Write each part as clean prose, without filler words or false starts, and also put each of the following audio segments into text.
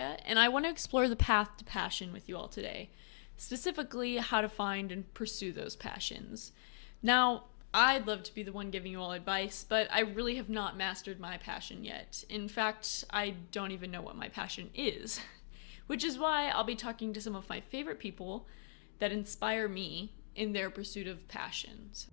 Victoria, and I want to explore the path to passion with you all today, specifically how to find and pursue those passions. Now, I'd love to be the one giving you all advice, but I really have not mastered my passion yet. In fact, I don't even know what my passion is, which is why I'll be talking to some of my favorite people that inspire me in their pursuit of passions.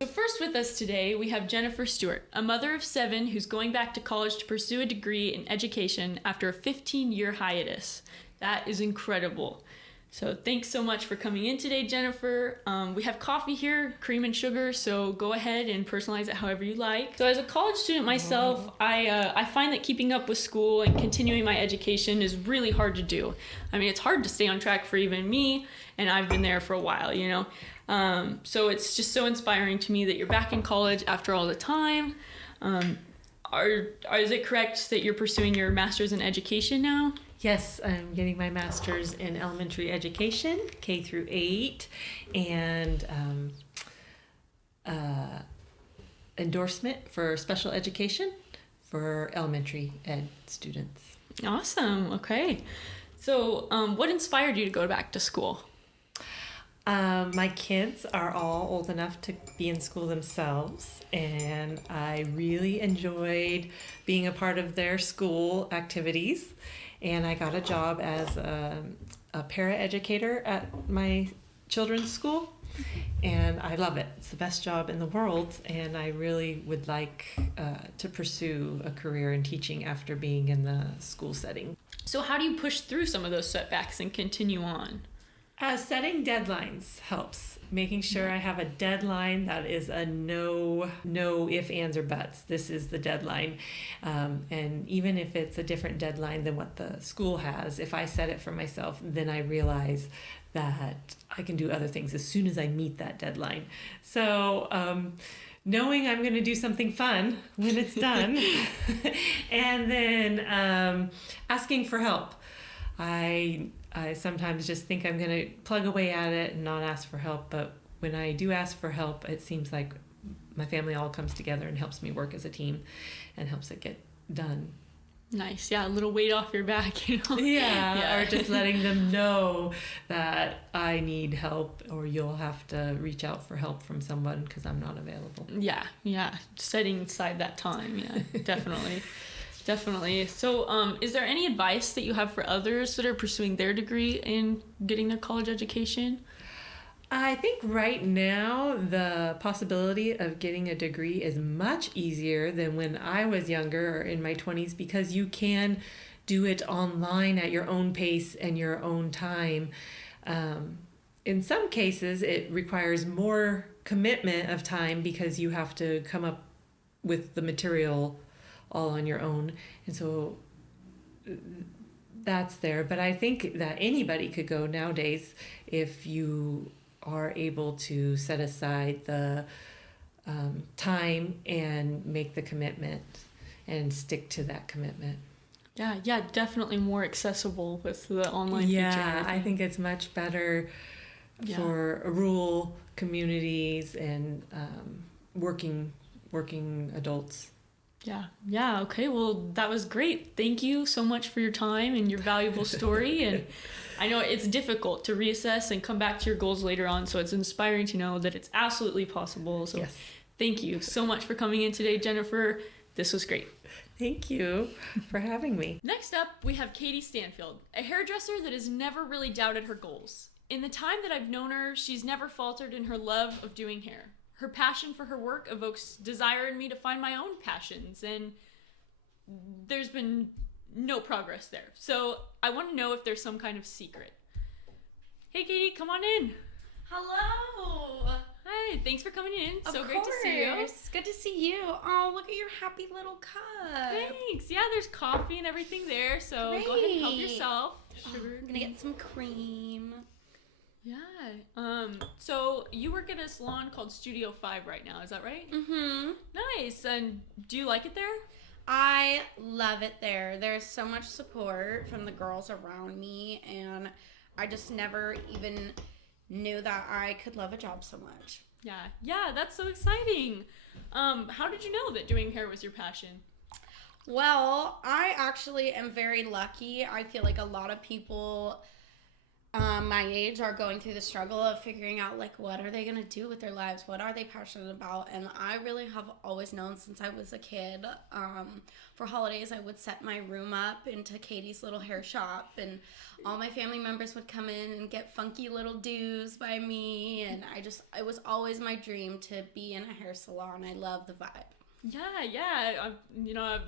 So first with us today, we have Jennifer Stewart, a mother of 7 who's going back to college to pursue a degree in education after a 15-year hiatus. That is incredible. So thanks so much for coming in today, Jennifer. We have coffee here, cream and sugar, so go ahead and personalize it however you like. So as a college student myself, I find that keeping up with school and continuing my education is really hard to do. I mean, it's hard to stay on track for even me, and I've been there for a while, you know. So it's just so inspiring to me that you're back in college after all the time. Is it correct that you're pursuing your master's in education now? Yes, I'm getting my master's in elementary education, K through 8, and endorsement for special education for elementary ed students. Awesome. Okay. So what inspired you to go back to school? My kids are all old enough to be in school themselves, and I really enjoyed being a part of their school activities. And I got a job as a para-educator at my children's school, and I love it. It's the best job in the world, and I really would like to pursue a career in teaching after being in the school setting. So how do you push through some of those setbacks and continue on? Setting deadlines helps. Making sure I have a deadline that is a no ifs, ands, or buts. This is the deadline. And even if it's a different deadline than what the school has, if I set it for myself, then I realize that I can do other things as soon as I meet that deadline. So knowing I'm going to do something fun when it's done, and then asking for help. I sometimes just think I'm going to plug away at it and not ask for help, but when I do ask for help, it seems like my family all comes together and helps me work as a team and helps it get done. Nice. Yeah, a little weight off your back, you know? Yeah. Or just letting them know that I need help, or you'll have to reach out for help from someone because I'm not available. Yeah. Setting aside that time, yeah, definitely. Definitely. So is there any advice that you have for others that are pursuing their degree in getting their college education? I think right now the possibility of getting a degree is much easier than when I was younger or in my 20s, because you can do it online at your own pace and your own time. In some cases, it requires more commitment of time because you have to come up with the material all on your own, and so that's there. But I think that anybody could go nowadays if you are able to set aside the time and make the commitment and stick to that commitment. Yeah, definitely more accessible with the online feature. Yeah, I think it's much better for rural communities and working adults. Yeah. Okay. Well, that was great. Thank you so much for your time and your valuable story. And I know it's difficult to reassess and come back to your goals later on. So it's inspiring to know that it's absolutely possible. So yes. Thank you so much for coming in today, Jennifer. This was great. Thank you for having me. Next up, we have Katie Stanfield, a hairdresser that has never really doubted her goals. In the time that I've known her, she's never faltered in her love of doing hair. Her passion for her work evokes desire in me to find my own passions, and there's been no progress there. So I want to know if there's some kind of secret. Hey, Katie, come on in. Hello. Hi, thanks for coming in. Of so great to see you. It's good to see you. Oh, look at your happy little cup. Thanks. Yeah, there's coffee and everything there, so Great. Go ahead and help yourself. Sugar. I'm gonna get some cream. Yeah. So you work at a salon called Studio 5 right now, is that right? Mm-hmm. Nice. And do you like it there? I love it there. There's so much support from the girls around me, and I just never even knew that I could love a job so much. Yeah, that's so exciting. How did you know that doing hair was your passion? Well, I actually am very lucky. I feel like a lot of people my age are going through the struggle of figuring out like what are they going to do with their lives, what are they passionate about, and I really have always known since I was a kid. For holidays I would set my room up into Katie's little hair shop, and all my family members would come in and get funky little do's by me, and it was always my dream to be in a hair salon. I love the vibe. Yeah.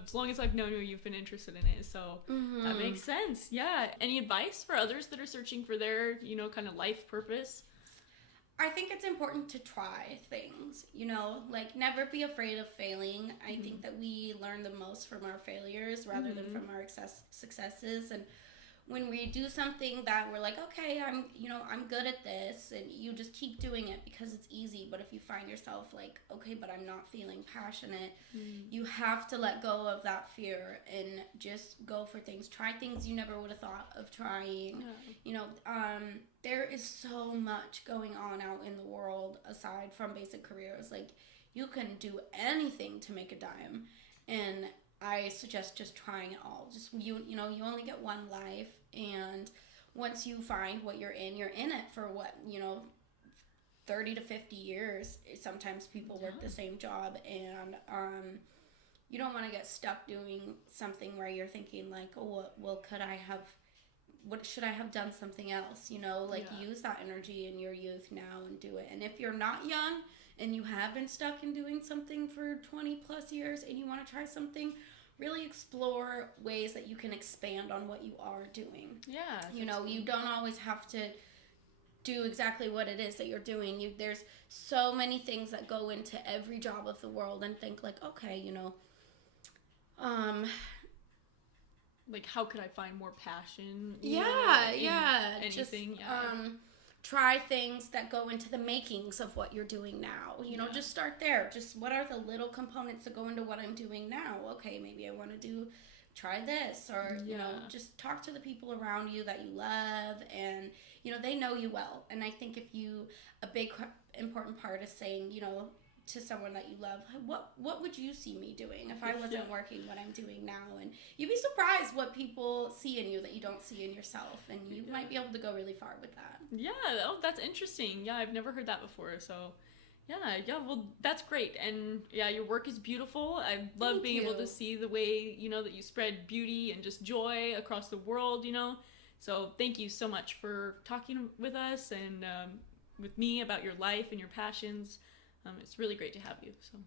As long as I've known you, you've been interested in it, so that makes sense. Yeah. Any advice for others that are searching for their, kind of life purpose? I think it's important to try things, like never be afraid of failing. I think that we learn the most from our failures rather than from our successes. And when we do something that we're like, okay, I'm good at this, and you just keep doing it because it's easy. But if you find yourself like, okay, but I'm not feeling passionate, you have to let go of that fear and just go for things. Try things you never would have thought of trying. There is so much going on out in the world aside from basic careers. Like, you can do anything to make a dime, and I suggest just trying it all. Just you only get one life, and once you find what you're in it for 30 to 50 years. Sometimes people work the same job, and you don't want to get stuck doing something where you're thinking like, oh, well, what should I have done something else? Use that energy in your youth now and do it. And if you're not young and you have been stuck in doing something for 20 plus years and you want to try something, really explore ways that you can expand on what you are doing. Yeah. You don't always have to do exactly what it is that you're doing. There's so many things that go into every job of the world, and think like, okay, like, how could I find more passion? Anything. Just, try things that go into the makings of what you're doing now. Just start there. Just what are the little components that go into what I'm doing now? Okay, maybe I want to try this, or just talk to the people around you that you love, and they know you well. And I think a big important part is saying, to someone that you love, what would you see me doing if I wasn't working what I'm doing now? And you'd be surprised what people see in you that you don't see in yourself, and you might be able to go really far with that. That's interesting. I've never heard that before, so well, that's great. And your work is beautiful. I love being able to see the way that you spread beauty and just joy across the world. So thank you so much for talking with us and with me about your life and your passions. It's really great to have you. So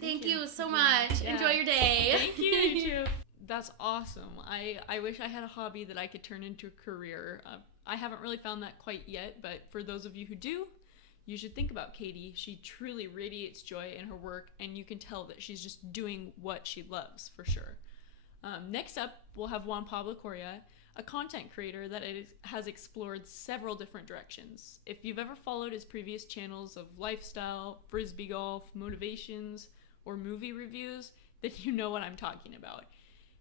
thank you so much. Yeah. Enjoy your day. Thank you. You too. That's awesome. I wish I had a hobby that I could turn into a career. I haven't really found that quite yet, but for those of you who do, you should think about Katie. She truly radiates joy in her work, and you can tell that she's just doing what she loves, for sure. Next up, we'll have Juan Pablo Correa, a content creator that has explored several different directions. If you've ever followed his previous channels of lifestyle, frisbee golf, motivations, or movie reviews, then you know what I'm talking about.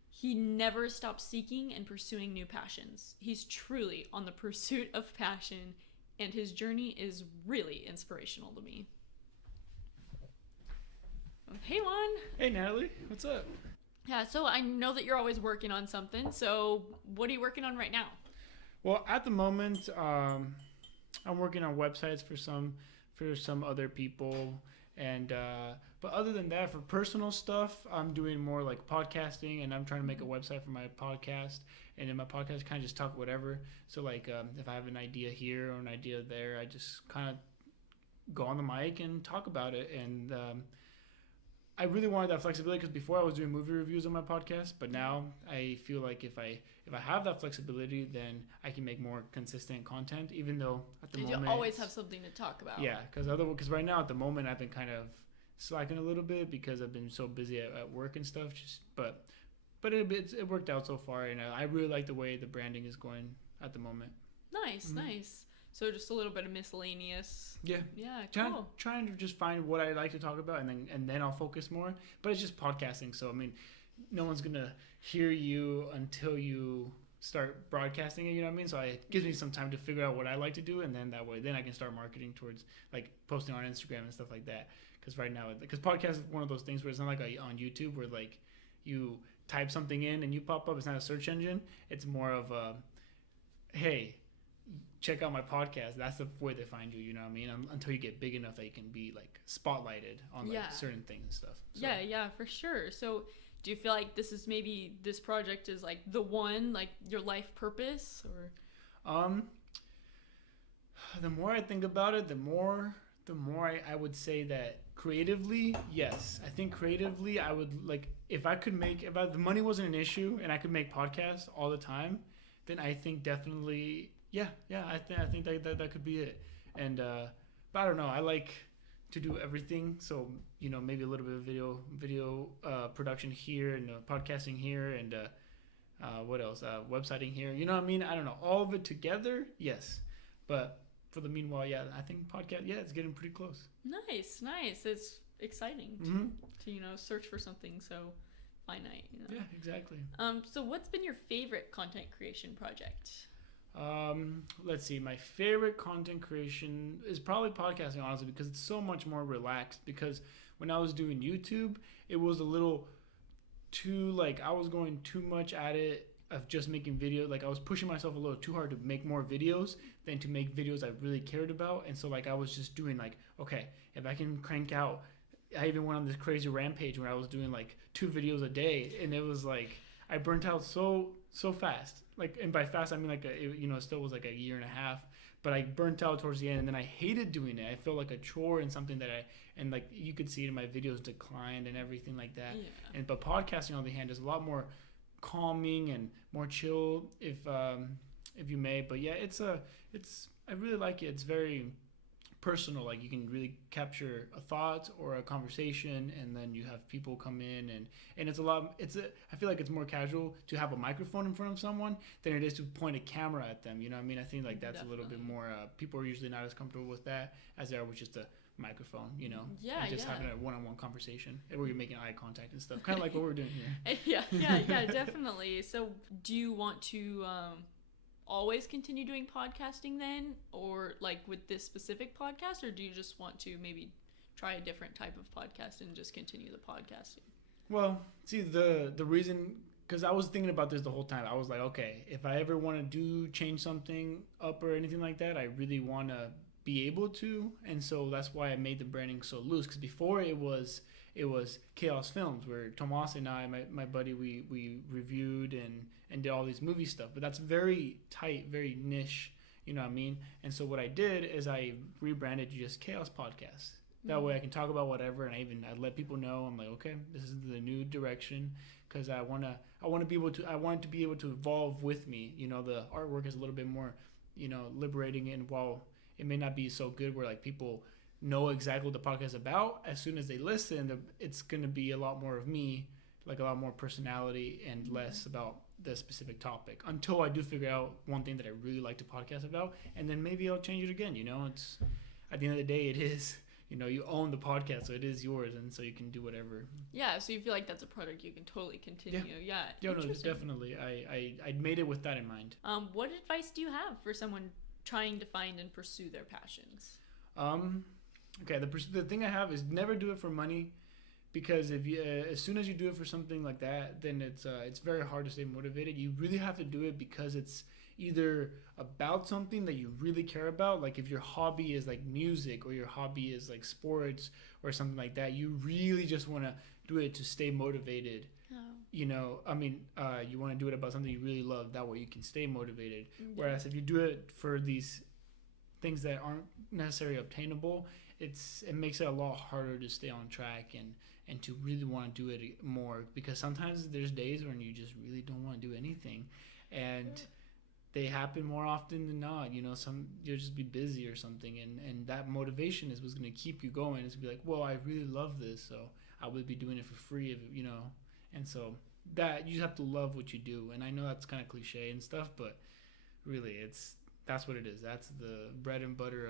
He never stops seeking and pursuing new passions. He's truly on the pursuit of passion, and his journey is really inspirational to me. Hey, Juan. Hey, Natalie. What's up? Yeah, so I know that you're always working on something. So what are you working on right now? Well, at the moment, I'm working on websites for some other people, and but other than that, for personal stuff, I'm doing more like podcasting, and I'm trying to make a website for my podcast. And in my podcast, kind of just talk whatever. So like, if I have an idea here or an idea there, I just kind of go on the mic and talk about it. And I really wanted that flexibility, because before I was doing movie reviews on my podcast, but now I feel like if I have that flexibility, then I can make more consistent content, even though at the moment you always have something to talk about. Yeah, because right now at the moment I've been kind of slacking a little bit because I've been so busy at work and stuff. But it worked out so far, and I really like the way the branding is going at the moment. Nice. So just a little bit of miscellaneous. Yeah, cool. Trying to just find what I like to talk about, and then I'll focus more. But it's just podcasting, so I mean, no one's gonna hear you until you start broadcasting it. You know what I mean? So it gives me some time to figure out what I like to do, and then that way, then I can start marketing towards like posting on Instagram and stuff like that. because right now, because podcast is one of those things where it's not like on YouTube where like you type something in and you pop up. It's not a search engine. It's more of a, hey, check out my podcast. That's the way they find you. You know what I mean? Until you get big enough that you can be like spotlighted on like certain things and stuff. So. Yeah, for sure. So do you feel like this project is like the one, like your life purpose, or? The more I think about it, the more I would say that creatively, yes. I think creatively, I would like if the money wasn't an issue and I could make podcasts all the time, then I think definitely, yeah. I think that could be it. And but I don't know. I like to do everything. So maybe a little bit of video production here and podcasting here and what else? Websiting here. You know what I mean? I don't know. All of it together, yes. But for the meanwhile, yeah, I think podcast, yeah, it's getting pretty close. Nice. It's exciting to search for something so finite. Yeah, exactly. So what's been your favorite content creation project? Let's see. My favorite content creation is probably podcasting, honestly, because it's so much more relaxed. Because when I was doing YouTube, it was a little too like I was going too much at it of just making videos. Like I was pushing myself a little too hard to make more videos than to make videos I really cared about. And so like I was just doing like, okay, if I can crank out, I even went on this crazy rampage where I was doing like 2 videos a day, and it was like I burnt out so fast. Like, and by fast I mean like it still was like a year and a half, but I burnt out towards the end, and then I hated doing it. I felt like a chore and something that and like you could see it in my videos declined and everything like that. Yeah. But podcasting on the hand is a lot more calming and more chill, if you may. But yeah, I really like it. It's very personal. Like you can really capture a thought or a conversation, and then you have people come in and I feel like it's more casual to have a microphone in front of someone than it is to point a camera at them. You know what I mean? I think like that's Definitely. a little bit more people are usually not as comfortable with that as they are with just a microphone, and just having a one-on-one conversation where you're making eye contact and stuff, kind of like what we're doing here. yeah, definitely. So do you want to always continue doing podcasting then, or like with this specific podcast, or do you just want to maybe try a different type of podcast and just continue the podcasting? Well, see, the reason, because I was thinking about this the whole time. I was like, okay, if I ever want to change something up or anything like that, I really want to be able to. And so that's why I made the branding so loose, because before it was Chaos Films, where Tomas and I, my buddy, we reviewed and did all these movie stuff. But that's very tight, very niche, you know what I mean? And so what I did is I rebranded just Chaos Podcast. That way I can talk about whatever, and I let people know. I'm like, okay, this is the new direction, because I want to be able to, I want it to be able to evolve with me. The artwork is a little bit more, liberating, and while it may not be so good where like people know exactly what the podcast is about, as soon as they listen, it's going to be a lot more of me, like a lot more personality and less about the specific topic, until I do figure out one thing that I really like to podcast about, and then maybe I'll change it again. It's at the end of the day, it is, you own the podcast, so it is yours, and so you can do whatever. Yeah, so you feel like that's a product you can totally continue. Yeah, no, definitely. I made it with that in mind. What advice do you have for someone trying to find and pursue their passions? Okay, the thing I have is never do it for money, because if you as soon as you do it for something like that, then it's very hard to stay motivated. You really have to do it because it's either about something that you really care about, like if your hobby is like music, or your hobby is like sports or something like that, you really just want to do it to stay motivated. You want to do it about something you really love, that way you can stay motivated. Whereas if you do it for these things that aren't necessarily obtainable, it makes it a lot harder to stay on track and to really want to do it more, because sometimes there's days when you just really don't want to do anything, and they happen more often than not. You'll just be busy or something, and that motivation is what's going to keep you going. Is to be like, well, I really love this, so I would be doing it for free, and so that you just have to love what you do. And I know that's kind of cliche and stuff, but really that's what it is. That's the bread and butter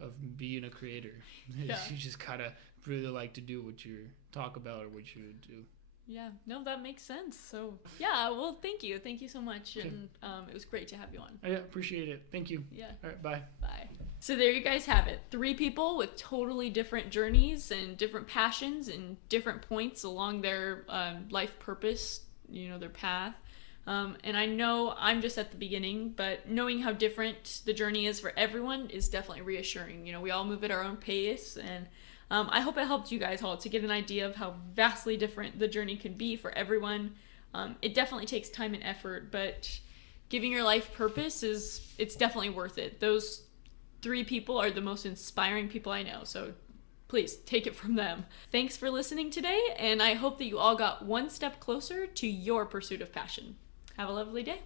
of being a creator. Yeah. You just gotta really like to do what you talk about or what you do. Yeah, no, that makes sense. So yeah, well, thank you so much. Okay. And it was great to have you on. Yeah, appreciate it. Thank you. Yeah. All right, bye. Bye. So there you guys have it. 3 people with totally different journeys and different passions and different points along their life purpose, their path. And I know I'm just at the beginning, but knowing how different the journey is for everyone is definitely reassuring. We all move at our own pace, and I hope it helped you guys all to get an idea of how vastly different the journey can be for everyone. It definitely takes time and effort, but giving your life purpose it's definitely worth it. Those 3 people are the most inspiring people I know, so please take it from them. Thanks for listening today, and I hope that you all got one step closer to your pursuit of passion. Have a lovely day.